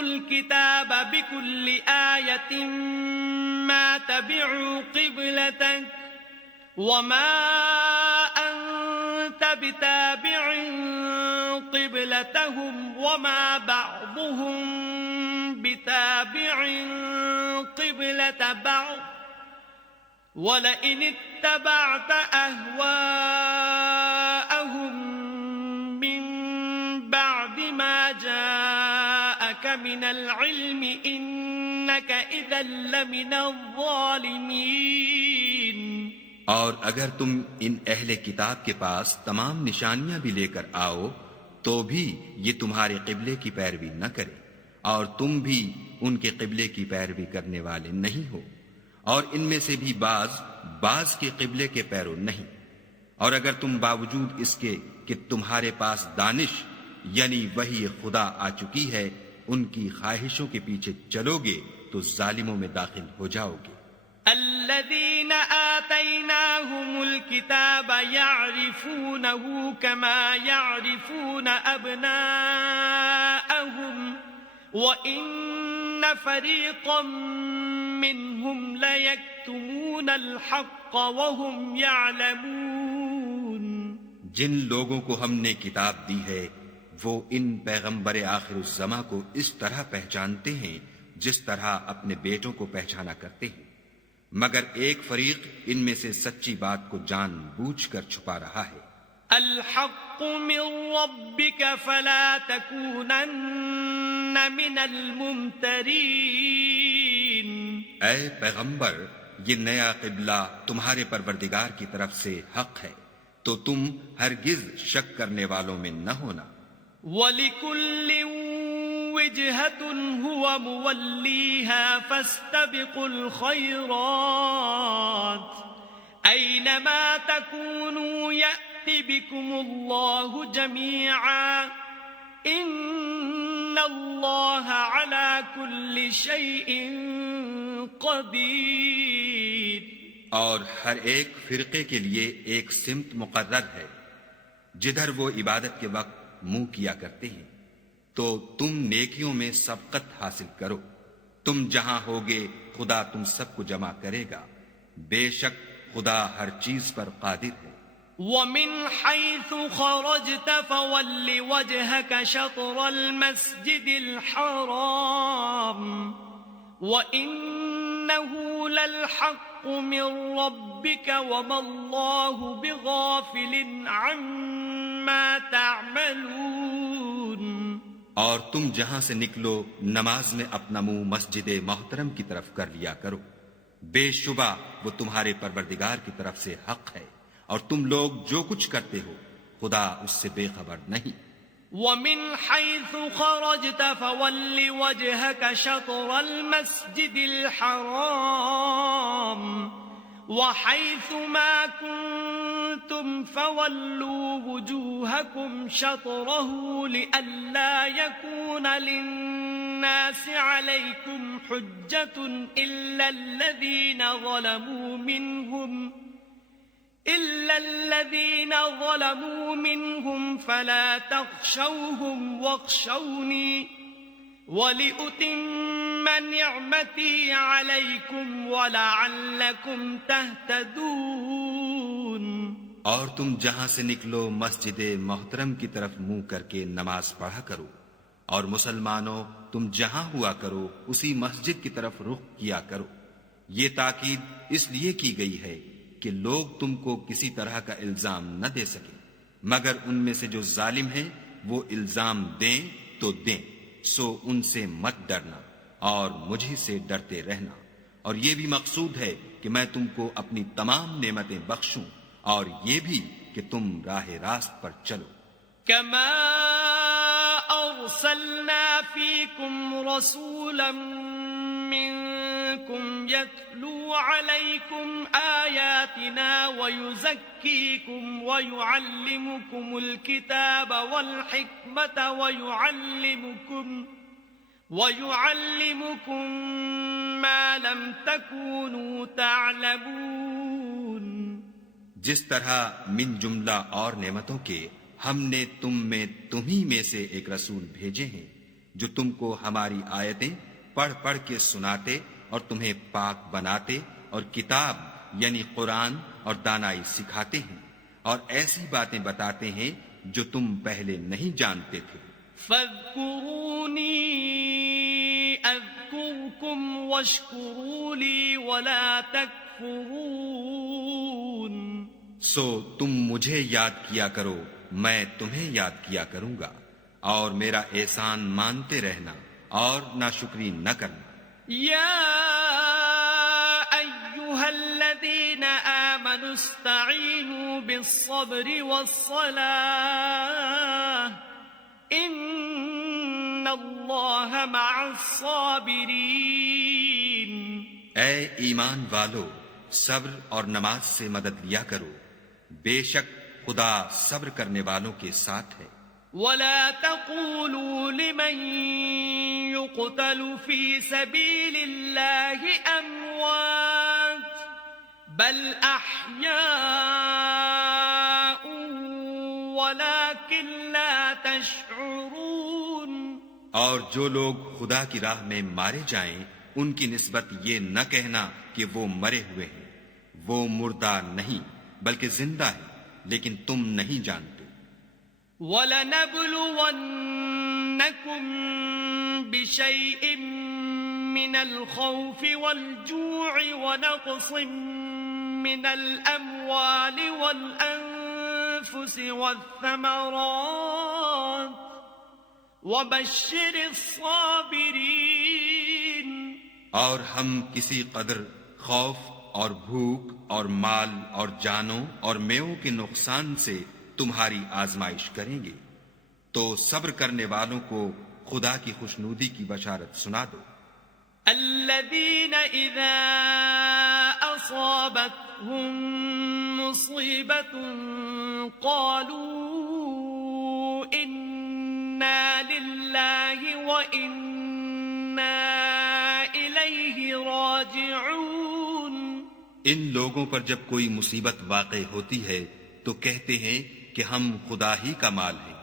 الكتاب بكل آية ما تبعوا قبلتك وما أنت بتابع قبلتهم وما بعضهم بتابع قبلة بعض ولئن اتبعت أهواءهم من بعد ما جاءك من العلم إنك إذا لمن الظالمين. اور اگر تم ان اہل کتاب کے پاس تمام نشانیاں بھی لے کر آؤ تو بھی یہ تمہارے قبلے کی پیروی نہ کرے اور تم بھی ان کے قبلے کی پیروی کرنے والے نہیں ہو، اور ان میں سے بھی بعض کے قبلے کے پیرو نہیں. اور اگر تم باوجود اس کے کہ تمہارے پاس دانش یعنی وحی خدا آ چکی ہے ان کی خواہشوں کے پیچھے چلو گے تو ظالموں میں داخل ہو جاؤ گے. الذين آتيناهم الكتاب يعرفونه كما يعرفون أبناءهم وإن فريقا منهم ليكتمون الحق وهم يعلمون. جن لوگوں کو ہم نے کتاب دی ہے وہ ان پیغمبر آخر الزماں کو اس طرح پہچانتے ہیں جس طرح اپنے بیٹوں کو پہچانا کرتے ہیں، مگر ایک فریق ان میں سے سچی بات کو جان بوجھ کر چھپا رہا ہے. الحق من ربك فلا تكونن من الممترین. اے پیغمبر، یہ نیا قبلہ تمہارے پروردگار کی طرف سے حق ہے تو تم ہرگز شک کرنے والوں میں نہ ہونا. وَلِكُلٍّ وِجْهَةٌ هُوَ مُوَلِّيهَا فَاسْتَبِقُوا الْخَيْرَاتِ أَيْنَمَا تَكُونُوا يَأْتِ بِكُمُ اللَّهُ جَمِيعًا إِنَّ اللَّهَ عَلَى كُلِّ شَيْءٍ قَدِيرٌ. اور ہر ایک فرقے کے لیے ایک سمت مقرر ہے جدھر وہ عبادت کے وقت منہ کیا کرتے ہیں، تو تم نیکیوں میں سبقت حاصل کرو. تم جہاں ہوگے خدا تم سب کو جمع کرے گا، بے شک خدا ہر چیز پر قادر ہے. وَمِنْ حَيْثُ خَرَجْتَ فَوَلِّ وَجْهَكَ شَطْرَ الْمَسْجِدِ الْحَرَامِ وَإِنَّهُ لَلْحَقُّ مِنْ رَبِّكَ وَمَا اللَّهُ بِغَافِلٍ عَمَّا تَعْمَلُونَ. اور تم جہاں سے نکلو نماز میں اپنا منہ مسجد محترم کی طرف کر لیا کرو، بے شبہ وہ تمہارے پروردگار کی طرف سے حق ہے، اور تم لوگ جو کچھ کرتے ہو خدا اس سے بے خبر نہیں. وَمِنْ حَيْثُ خَرَجْتَ فَوَلِّ وَجْهَكَ شَطْرَ الْمَسْجِدِ الْحَرَامِ وَحَيْثُ مَا كُنْتُمْ فَوَلُّوا وُجُوهَكُمْ شَطْرَهُ لِئَلَّا يَكُونَ لِلنَّاسِ عَلَيْكُمْ حُجَّةٌ إِلَّا الَّذِينَ ظَلَمُوا مِنْهُمْ فَلَا تَخْشَوْهُمْ وَاخْشَوْنِي وَلِأُتِمَّ نِعْمَتِي عَلَيْكُمْ وَلَعَلَّكُمْ تَهْتَدُونَ. اور تم جہاں سے نکلو مسجد محترم کی طرف منہ کر کے نماز پڑھا کرو، اور مسلمانوں تم جہاں ہوا کرو اسی مسجد کی طرف رخ کیا کرو. یہ تاکید اس لیے کی گئی ہے کہ لوگ تم کو کسی طرح کا الزام نہ دے سکے، مگر ان میں سے جو ظالم ہیں وہ الزام دیں تو دیں، سو ان سے مت ڈرنا اور مجھے سے ڈرتے رہنا. اور یہ بھی مقصود ہے کہ میں تم کو اپنی تمام نعمتیں بخشوں اور یہ بھی کہ تم راہ راست پر چلو. كما أرسلنا فيكم رسولا منكم يتلو عليكم آياتنا ويزكيكم ويعلمكم الكتاب والحكمة ويعلمكم ما لم تكونوا تعلمون. جس طرح من جملہ اور نعمتوں کے ہم نے تم میں تمہیں میں سے ایک رسول بھیجے ہیں جو تم کو ہماری آیتیں پڑھ پڑھ کے سناتے اور تمہیں پاک بناتے اور کتاب یعنی قرآن اور دانائی سکھاتے ہیں اور ایسی باتیں بتاتے ہیں جو تم پہلے نہیں جانتے تھے۔ فاذکرونی اذکرکم واشکروا لی ولا تکفرون، سو تم مجھے یاد کیا کرو، میں تمہیں یاد کیا کروں گا، اور میرا احسان مانتے رہنا اور ناشکری نہ کرنا۔ یا ایھا الذین آمنوا استعینوا بالصبر والصلاة ان اللہ مع الصابرین، اے ایمان والو، صبر اور نماز سے مدد لیا کرو، بے شک خدا صبر کرنے والوں کے ساتھ ہے۔ ولا تقولوا لمن يقتل في سبيل الله اموات بل احياء ولكن لا تشعرون، اور جو لوگ خدا کی راہ میں مارے جائیں ان کی نسبت یہ نہ کہنا کہ وہ مرے ہوئے ہیں، وہ مردہ نہیں بلکہ زندہ ہے، لیکن تم نہیں جانتے۔ وَلَنَبْلُوَنَّكُمْ بِشَيْءٍ مِّنَ الْخَوْفِ وَالْجُوعِ وَنَقْصٍ مِّنَ الْأَمْوَالِ وَالْأَنفُسِ وَالثَّمَرَاتِ وَبَشِّرِ الصَّابِرِينَ، اور ہم کسی قدر خوف اور بھوک اور مال اور جانوں اور میووں کے نقصان سے تمہاری آزمائش کریں گے، تو صبر کرنے والوں کو خدا کی خوشنودی کی بشارت سنا دو۔ الذين إذا أصابتهم مصيبة قالوا إنا لله وإنا إليه راجعون، ان لوگوں پر جب کوئی مصیبت واقع ہوتی ہے تو کہتے ہیں کہ ہم خدا ہی کا مال ہیں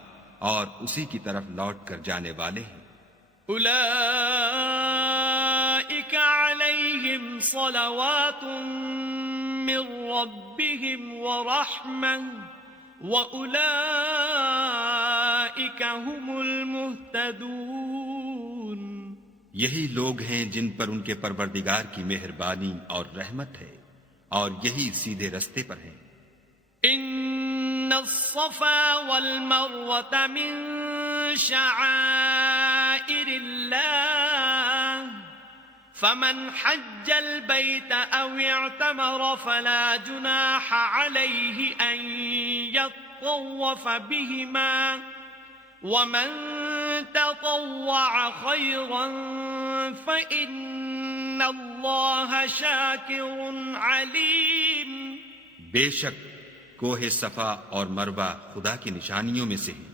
اور اسی کی طرف لوٹ کر جانے والے ہیں۔ أولئك عليهم صلوات من ربهم ورحمة وأولئك هم المهتدون، یہی لوگ ہیں جن پر ان کے پروردگار کی مہربانی اور رحمت ہے اور یہی سیدھے رستے پر ہیں۔ ان الصفا والمروة من شعائر الله فمن حج البيت او اعتمر فلا جناح عليه ان يطوف بهما ومن تطوع خيرا فإن الله شاكر عليم، بے شک کوہ صفا اور مروہ خدا کی نشانیوں میں سے ہیں،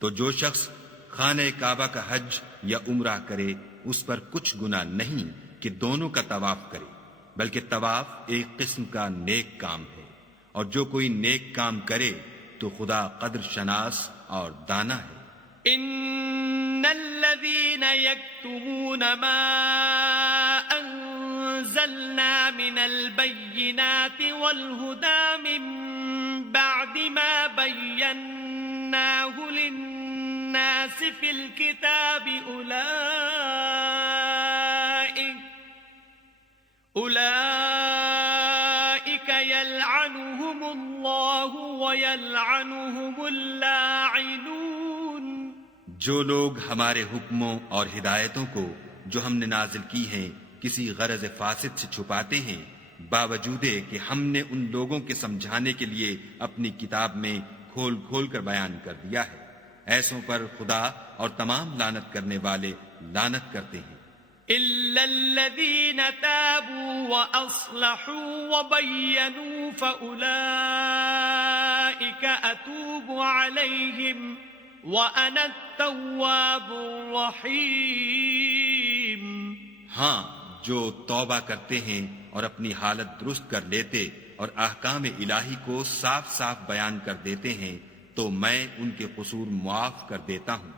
تو جو شخص خانہ کعبہ کا حج یا عمرہ کرے اس پر کچھ گناہ نہیں کہ دونوں کا طواف کرے، بلکہ طواف ایک قسم کا نیک کام ہے، اور جو کوئی نیک کام کرے تو خدا قدر شناس اور دانا ہے۔ ان الذين يكتمون ما انزلنا من البينات والهدى من بعد ما بيناه للناس في الكتاب أولئك يلعنهم الله ويلعنهم اللاعنون، جو لوگ ہمارے حکموں اور ہدایتوں کو جو ہم نے نازل کی ہیں کسی غرض فاسد سے چھپاتے ہیں، باوجود کہ ہم نے ان لوگوں کے سمجھانے کے لیے اپنی کتاب میں کھول کھول کر بیان کر دیا ہے، ایسوں پر خدا اور تمام لعنت کرنے والے لعنت کرتے ہیں۔ إلا الذين تابوا وأصلحوا وبينوا فأولئك أتوب عليهم وأنا التواب الرحيم، ہاں جو توبہ کرتے ہیں اور اپنی حالت درست کر لیتے اور احکام الہی کو صاف صاف بیان کر دیتے ہیں تو میں ان کے قصور معاف کر دیتا ہوں،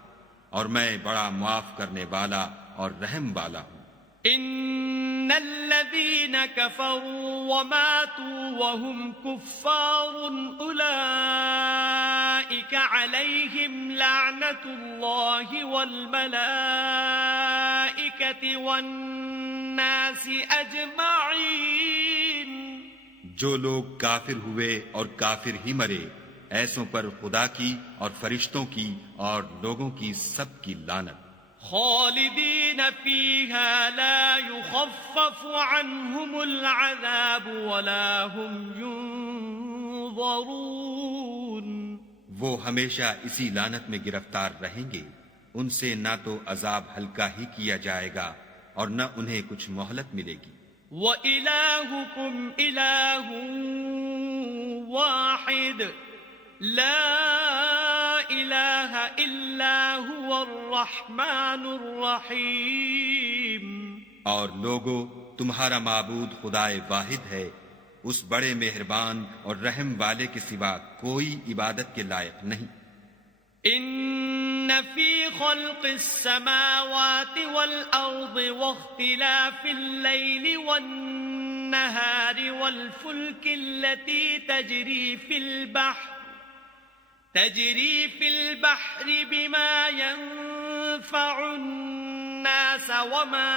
اور میں بڑا معاف کرنے والا اور رحم والا ہوں۔ ان الذين كفروا وماتوا وهم كفار اولئك عليهم لعنة الله والملائكة والناس اجمعين۔ جو لوگ کافر ہوئے اور کافر ہی مرے، ایسوں پر خدا کی اور فرشتوں کی اور لوگوں کی سب کی لعنت۔ خالدین فیہا لا یخفف عنہم العذاب ولا هم ینظرون۔ وہ ہمیشہ اسی لعنت میں گرفتار رہیں گے، ان سے نہ تو عذاب ہلکا ہی کیا جائے گا اور نہ انہیں کچھ مہلت ملے گی۔ وَإِلَٰهُكُمْ إِلَٰهٌ وَاحِدٌ لا الہ الا هو الرحمن الرحیم۔ اور لوگو، تمہارا معبود خدائے واحد ہے، اس بڑے مہربان اور رحم والے کے سوا کوئی عبادت کے لائق نہیں۔ ان فی خلق السماوات والارض واختلاف اللیل والنہار والفلک التي تجری فی البحر بما ينفع الناس وما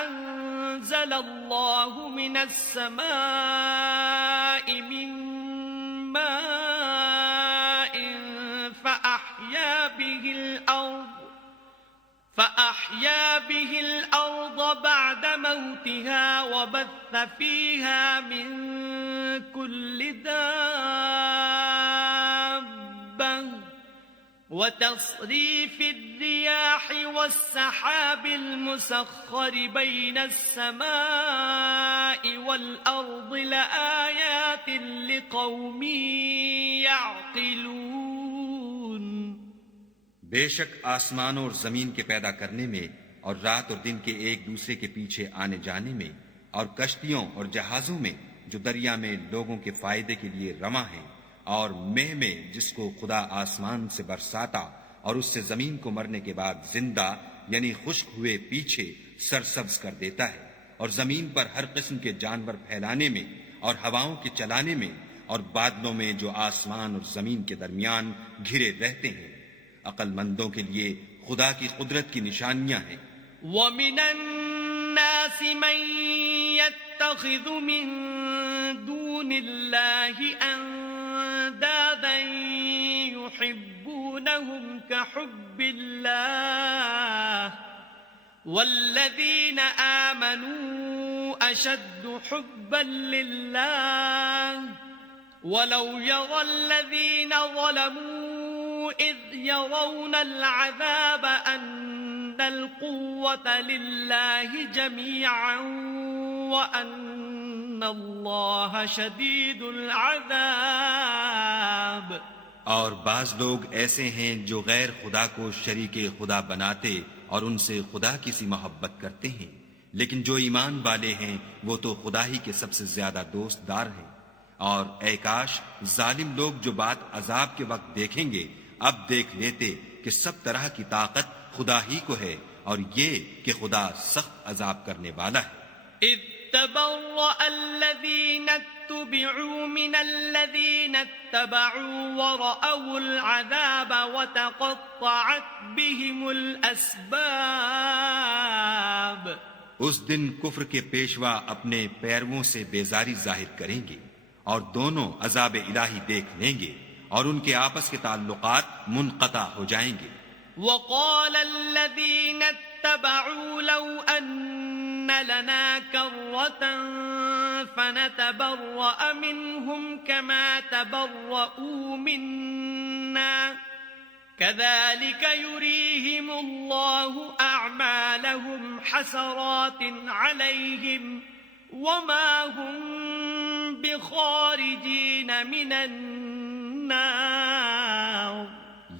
انزل اللہ من السماء من ماء فأحيا به الأرض بعد موتها وبث فيها من كل دابة وتصريف الرياح والسحاب المسخر بين السماء والأرض لآيات لقوم يعقلون۔ بے شک آسمانوں اور زمین کے پیدا کرنے میں اور رات اور دن کے ایک دوسرے کے پیچھے آنے جانے میں اور کشتیوں اور جہازوں میں جو دریا میں لوگوں کے فائدے کے لیے رواں ہیں، اور مہ میں جس کو خدا آسمان سے برساتا اور اس سے زمین کو مرنے کے بعد زندہ یعنی خشک ہوئے پیچھے سرسبز کر دیتا ہے، اور زمین پر ہر قسم کے جانور پھیلانے میں اور ہواؤں کے چلانے میں اور بادلوں میں جو آسمان اور زمین کے درمیان گھرے رہتے ہیں، عقل مندوں کے لیے خدا کی قدرت کی نشانیاں ہیں۔ وَمِنَ النَّاسِ مَن يَتَّخِذُ مِن دُونِ اللَّهِ أَندَادًا يُحِبُّونَهُمْ كَحُبِّ اللَّهِ وَالَّذِينَ آمَنُوا أَشَدُّ حُبًّا لِلَّهِ وَلَوْ يَرَى الَّذِينَ ظَلَمُوا إِذْ يَرَوْنَ الْعَذَابَ أَنَّ الْقُوَّةَ لِلَّهِ جَمِيعًا وَأَنَّ اللَّهَ شَدِيدُ الْعَذَابِ۔ اور بعض لوگ ایسے ہیں جو غیر خدا کو شریک خدا بناتے اور ان سے خدا کی سی محبت کرتے ہیں، لیکن جو ایمان والے ہیں وہ تو خدا ہی کے سب سے زیادہ دوست دار ہیں۔ اور اے کاش ظالم لوگ جو بات عذاب کے وقت دیکھیں گے اب دیکھ لیتے کہ سب طرح کی طاقت خدا ہی کو ہے، اور یہ کہ خدا سخت عذاب کرنے والا ہے۔ اذ تبرأ الذین اتبعوا من الذین اتبعوا ورأوا العذاب وتقطعت بهم الاسباب۔ اس دن کفر کے پیشوا اپنے پیرووں سے بیزاری ظاہر کریں گے اور دونوں عذاب الہی دیکھ لیں گے اور ان کے آپس کے تعلقات منقطع ہو جائیں گے۔ وقال الذين اتبعوا لو أن لنا كرة فنتبرأ منهم كما تبرؤوا منا كذلك يريهم الله أعمالهم حسرات عليهم وما هم بخارجين من النار۔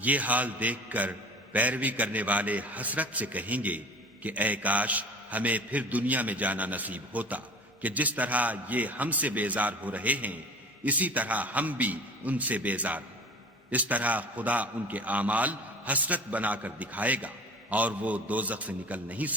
یہ حال دیکھ کر پیروی کرنے والے حسرت سے کہیں گے کہ اے کاش ہمیں پھر دنیا میں جانا نصیب ہوتا کہ جس طرح یہ ہم سے بیزار ہو رہے ہیں اسی طرح ہم بھی ان سے بیزار ہیں۔ اس طرح خدا ان کے اعمال حسرت بنا کر دکھائے گا اور وہ دوزخ سے نکل نہیں